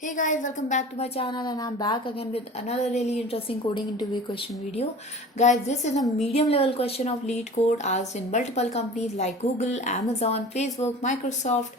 Hey guys, welcome back to my channel and I'm back again with another really interesting coding interview question video. Guys, this is a medium level question of lead code asked in multiple companies like Google, Amazon, Facebook, Microsoft,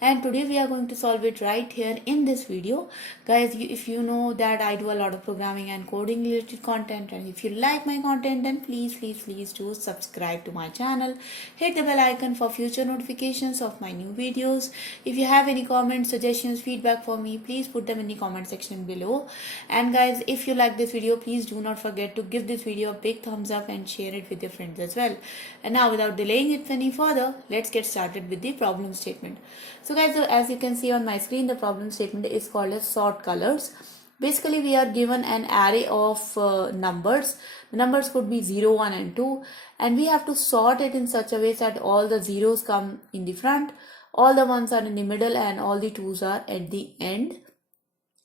and today we are going to solve it right here in this video. Guys, if you know that I do a lot of programming and coding related content, and if you like my content then please do subscribe to my channel. Hit the bell icon for future notifications of my new videos. If you have any comments, suggestions, feedback for me, please put them in the comment section below. And guys, if you like this video, please do not forget to give this video a big thumbs up and share it with your friends as well. And now without delaying it any further, let's get started with the problem statement. So guys, as you can see on my screen, the problem statement is called as sort colors. Basically, we are given an array of numbers. The numbers could be 0, 1 and 2, and we have to sort it in such a way that all the zeros come in the front, all the ones are in the middle, and all the twos are at the end.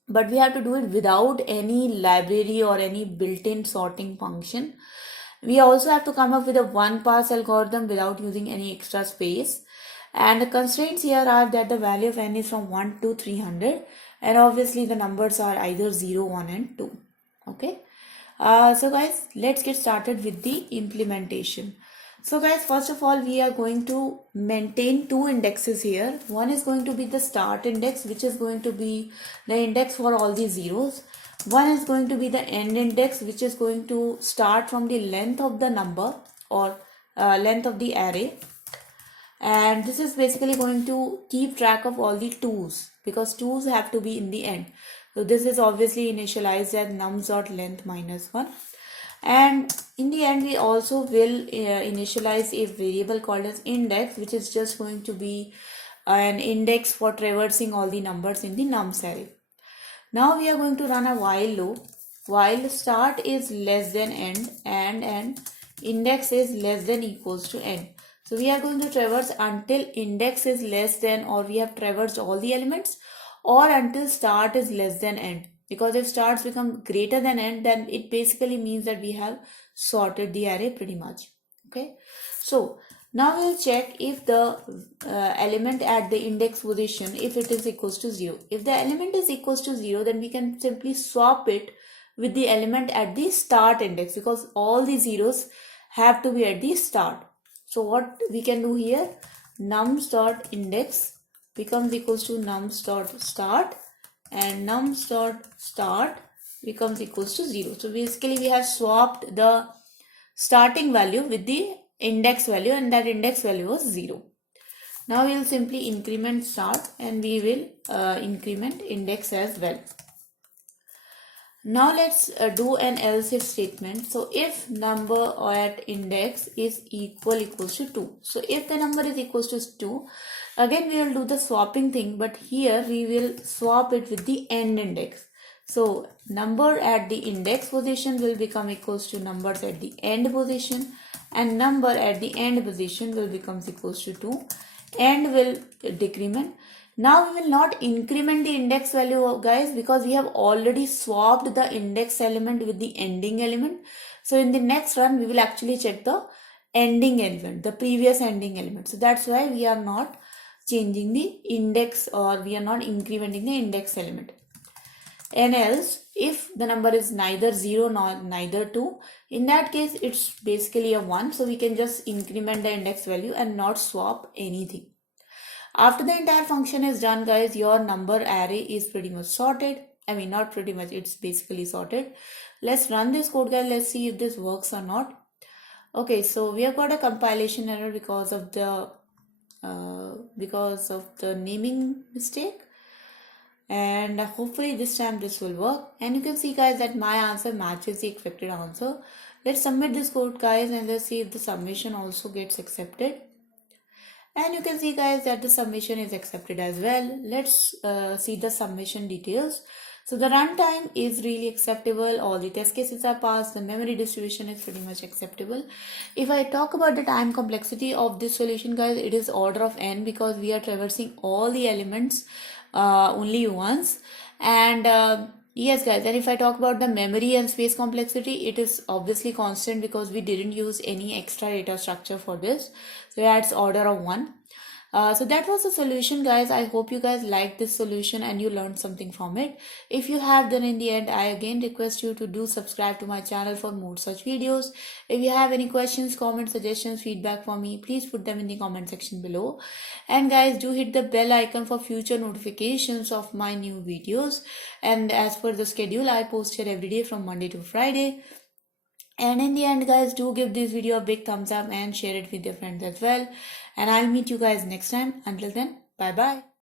But we have to do it without any library or any built-in sorting function. We also have to come up with a one pass algorithm without using any extra space. And the constraints here are that the value of n is from 1 to 300, and obviously the numbers are either 0, 1 and 2. Okay. So guys, let's get started with the implementation. So guys, first of all, we are going to maintain two indexes here. One is going to be the start index, which is going to be the index for all the zeros. One is going to be the end index, which is going to start from the length of the number or length of the array. And this is basically going to keep track of all the twos, because twos have to be in the end. So this is obviously initialized as nums.length minus 1. And in the end, we also will initialize a variable called as index, which is just going to be an index for traversing all the numbers in the nums array. Now we are going to run a while loop. While start is less than end and index is less than equals to end. So we are going to traverse until index is less than, or we have traversed all the elements, or until start is less than end. Because if starts become greater than end, then it basically means that we have sorted the array pretty much. Okay. So now we'll check if the element at the index position, if it is equals to 0. If the element is equals to 0, then we can simply swap it with the element at the start index, because all the zeros have to be at the start. So what we can do here, nums.index becomes equals to nums.start, and nums.start becomes equals to 0. So basically we have swapped the starting value with the index value, and that index value was 0. Now we will simply increment start, and we will increment index as well. Now let's do an else if statement. So if number at index is equals to 2. So if the number is equals to 2, again we will do the swapping thing, but here we will swap it with the end index. So number at the index position will become equals to numbers at the end position, and number at the end position will become equals to 2. End will decrement. Now we will not increment the index value, guys, because we have already swapped the index element with the ending element. So in the next run, we will actually check the ending element, the previous ending element. So that's why we are not changing the index, or we are not incrementing the index element. And else, if the number is neither 0 nor neither 2, in that case it's basically a 1. So we can just increment the index value and not swap anything. After the entire function is done, guys, your number array is pretty much sorted. I mean, not pretty much, it's basically sorted. Let's run this code, guys. Let's see if this works or not. Okay, so we have got a compilation error because of the naming mistake, and hopefully this time this will work. And you can see, guys, that my answer matches the expected answer. Let's submit this code, guys, and let's see if the submission also gets accepted. And you can see, guys, that the submission is accepted as well. Let's see the submission details. So the runtime is really acceptable. All the test cases are passed. The memory distribution is pretty much acceptable. If I talk about the time complexity of this solution, guys, it is order of n, because we are traversing all the elements only once. And yes, guys, and if I talk about the memory and space complexity, it is obviously constant because we didn't use any extra data structure for this. So that's order of 1. So that was the solution, guys. I hope you guys liked this solution and you learned something from it. If you have, then in the end, I again request you to do subscribe to my channel for more such videos. If you have any questions, comments, suggestions, feedback for me, please put them in the comment section below. And guys, do hit the bell icon for future notifications of my new videos. And as per the schedule, I post it every day from Monday to Friday. And in the end, guys, do give this video a big thumbs up and share it with your friends as well. And I'll meet you guys next time. Until then, bye bye.